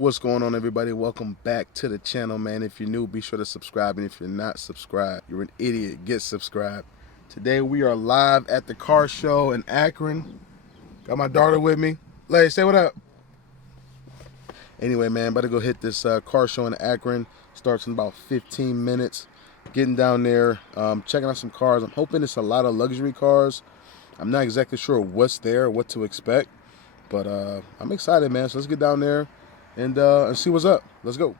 What's going on, everybody? Welcome back to the channel, man. If you're new, be sure to subscribe, and if you're not subscribed, you're an idiot. Get subscribed. Today we are live at the car show in Akron. Got my daughter with me. Lay, say what up. Anyway, man, about to go hit this car show in Akron. Starts in about 15 minutes. Getting down there, checking out some cars. I'm hoping it's a lot of luxury cars. I'm not exactly sure what's there, what to expect, but I'm excited, man. So let's get down there and see what's up. Let's go.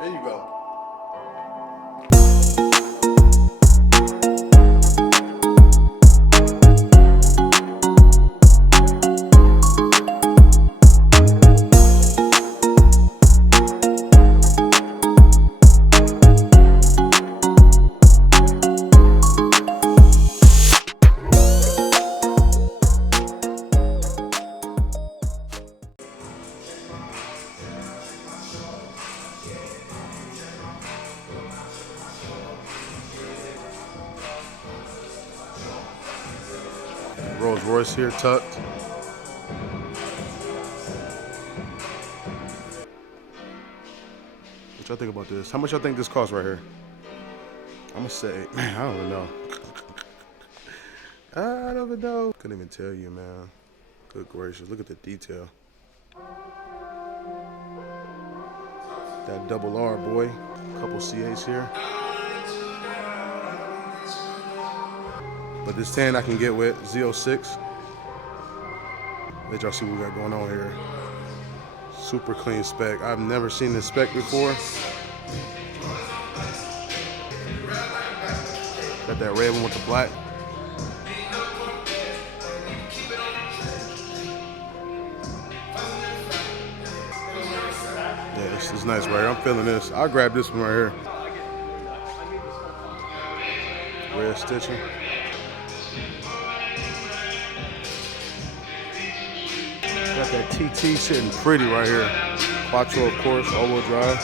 There you go. Rolls Royce here tucked. What y'all think about this? How much y'all think this costs right here? I'm gonna say, man, I don't even know. I don't even know. Couldn't even tell you, man. Good gracious, look at the detail. That double R, boy. Couple C8s here. But this 10 I can get with Z06. Let y'all see what we got going on here. Super clean spec. I've never seen this spec before. Got that red one with the black. Yeah, this is nice right here. I'm feeling this. I'll grab this one right here. Red stitching. Got that TT sitting pretty right here. Quattro, of course, all-wheel drive.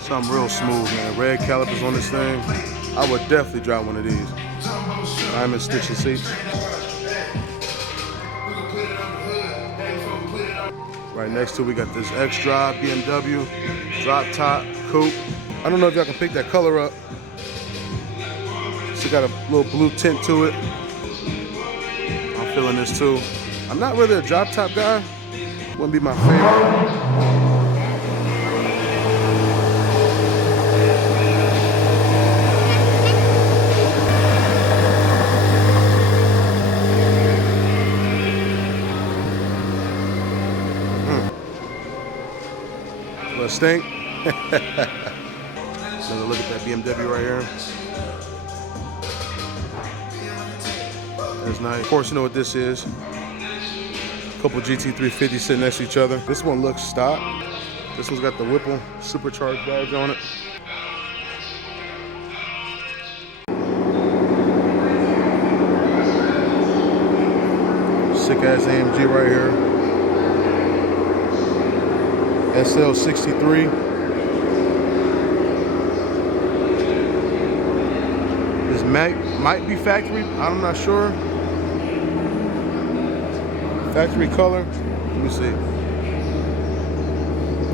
Something real smooth, man. Red calipers on this thing. I would definitely drive one of these. Diamond stitching seats. Right next to it, we got this X-Drive BMW drop top coupe. I don't know if y'all can pick that color up. It's got a little blue tint to it. I'm feeling this too. I'm not really a drop top guy. Wouldn't be my favorite. Little stink. Another look at that BMW right here. That's nice. Of course, you know what this is. Couple GT350 sitting next to each other. This one looks stock. This one's got the Whipple supercharged badge on it. Sick ass AMG right here. SL63. This might be factory. I'm not sure. Factory color. Let me see.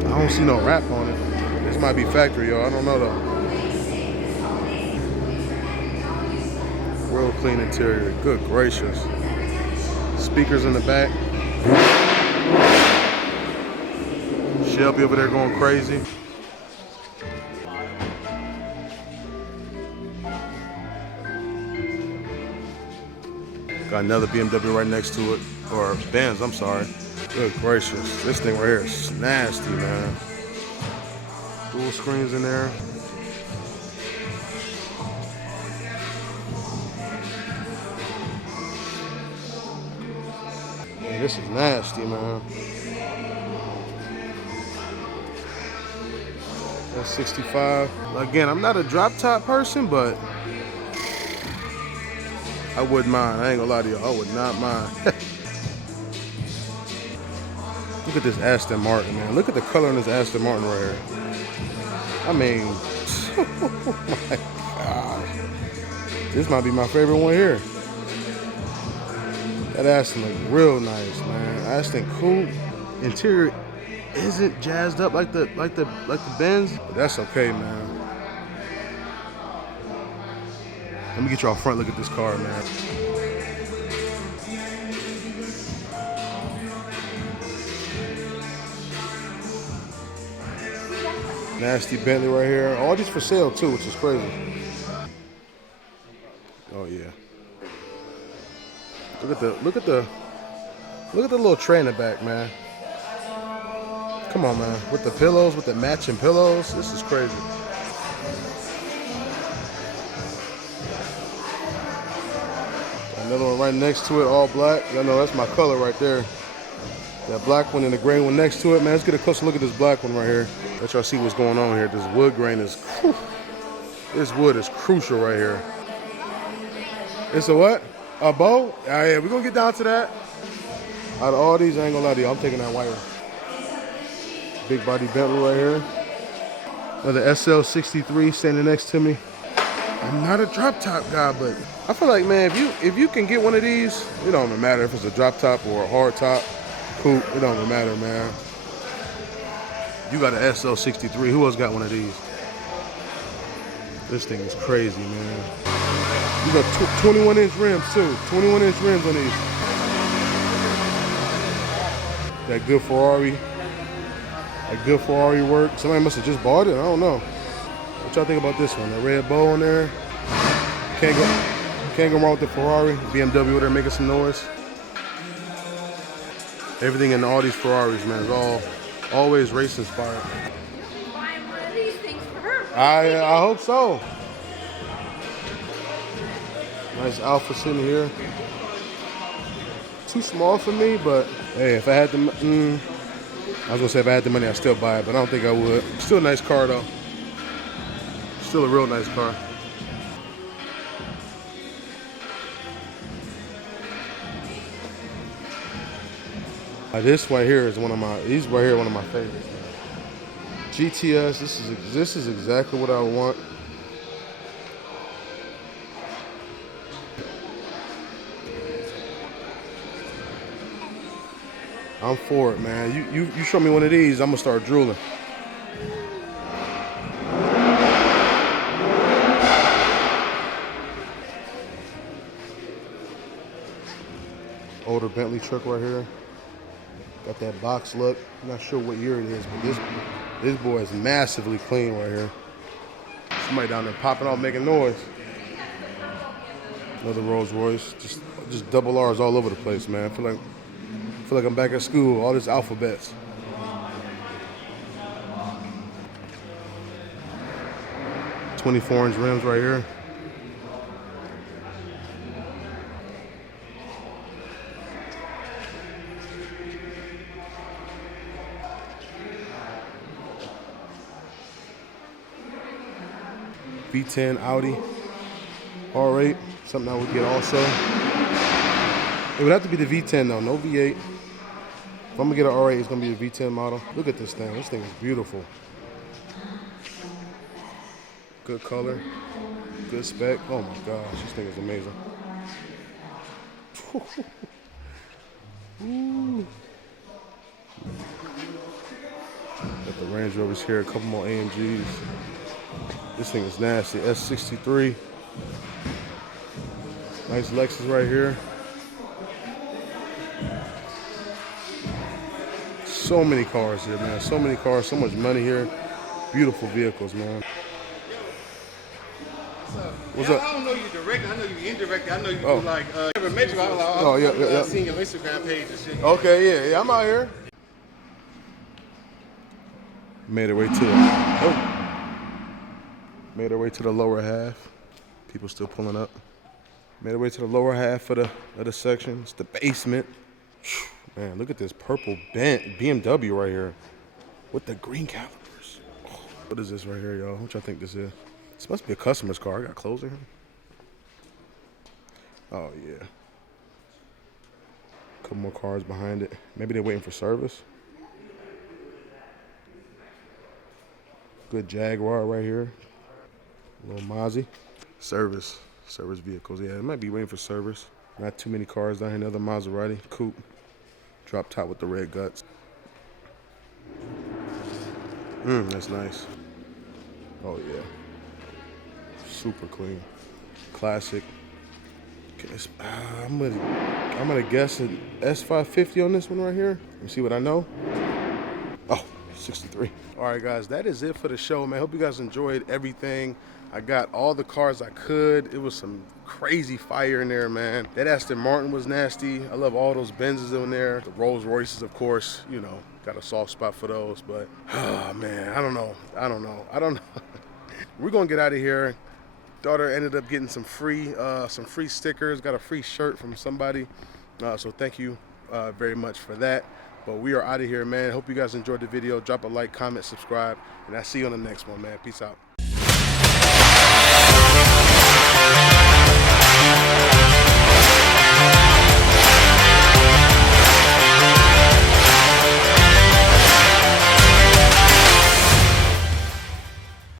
I don't see no wrap on it. This might be factory, y'all. I don't know though. Real clean interior. Good gracious. speakers in the back. Shelby over there going crazy. Got another BMW right next to it, or Benz, I'm sorry. Good gracious, this thing right here is nasty, man. Dual screens in there. Man, this is nasty, man. That's 65. Again, I'm not a drop top person, but I wouldn't mind. I ain't gonna lie to y'all, I would not mind. Look at this Aston Martin, man. Look at the color in this Aston Martin right here. I mean, oh my gosh. This might be my favorite one here. That Aston look real nice, man. Aston cool. Interior isn't jazzed up like the Benz, but that's okay, man. Let me get y'all a front look at this car, man. Nasty Bentley right here. All these for sale too, which is crazy. Oh yeah. Look at the little tray in the back, man. Come on, man. With the pillows, with the matching pillows, this is crazy. Another one right next to it, all black. I know that's my color right there. That black one and the gray one next to it, man. Let's get a closer look at this black one right here. Let y'all see what's going on here. This wood grain is, whew, this wood is crucial right here. It's a what? A bow? Yeah, we're gonna get down to that. Out of all these, I ain't gonna lie to you, I'm taking that white one. Big body Bentley right here. Another SL63 standing next to me. I'm not a drop top guy, but I feel like, man, if you can get one of these, it don't even matter if it's a drop top or a hard top coupe. It don't even matter, man. You got an SL63. Who else got one of these? This thing is crazy, man. You got 21-inch rims too. 21-inch rims on these. That good Ferrari. That good Ferrari work. Somebody must have just bought it. I don't know. What y'all think about this one? The red bow on there. Can't go wrong with the Ferrari. BMW over there making some noise. Everything in all these Ferraris, man, is always race inspired. Buying one of these things for her. I hope so. Nice Alpha sitting here. Too small for me, but hey, if I had the, I was gonna say if I had the money, I'd still buy it, but I don't think I would. Still a nice car though. Still a real nice car. This right here is one of my favorites. GTS, this is exactly what I want. I'm for it, man. You show me one of these, I'm gonna start drooling. Older Bentley truck right here. Got that box look. I'm not sure what year it is, but this boy is massively clean right here. Somebody down there popping off, making noise. Another Rolls Royce. Just double R's all over the place, man. I feel like I'm back at school. All this alphabets. .24-inch rims right here. V10 Audi R8, something I would get also. It would have to be the V10 though, no V8. If I'm gonna get an R8, it's gonna be the V10 model. Look at this thing. This thing is beautiful. Good color, good spec. Oh my gosh, this thing is amazing. Got the Range Rovers here, a couple more AMGs. This thing is nasty. S63. Nice Lexus right here. So many cars here, man. So many cars, so much money here. Beautiful vehicles, man. What's up? I don't know you directly. I know you indirectly. I know you Oh. do like never met you. I've seen your Instagram page and shit. Okay, yeah, I'm out here. Made our way to the lower half. People still pulling up. Made our way to the lower half of the section. It's the basement. Man, look at this purple BMW right here with the green calipers. Oh, what is this right here, y'all? What y'all think this is? This must be a customer's car. I got clothes in here. Oh yeah. Couple more cars behind it. Maybe they're waiting for service. Good Jaguar right here. Little Mozzie. Service vehicles. Yeah, it might be waiting for service. Not too many cars down here. Another Maserati coupe. Drop top with the red guts. That's nice. Oh yeah. Super clean. Classic. Okay, I'm gonna guess an S550 on this one right here. Let me see what I know. Oh, 63. All right, guys, that is it for the show, man. Hope you guys enjoyed everything. I got all the cars I could. It was some crazy fire in there, man. That Aston Martin was nasty. I love all those Benzes in there. The Rolls Royces, of course, you know, got a soft spot for those. But, oh, man, I don't know. We're going to get out of here. Daughter ended up getting some free stickers, got a free shirt from somebody. So thank you very much for that. But we are out of here, man. Hope you guys enjoyed the video. Drop a like, comment, subscribe, and I'll see you on the next one, man. Peace out.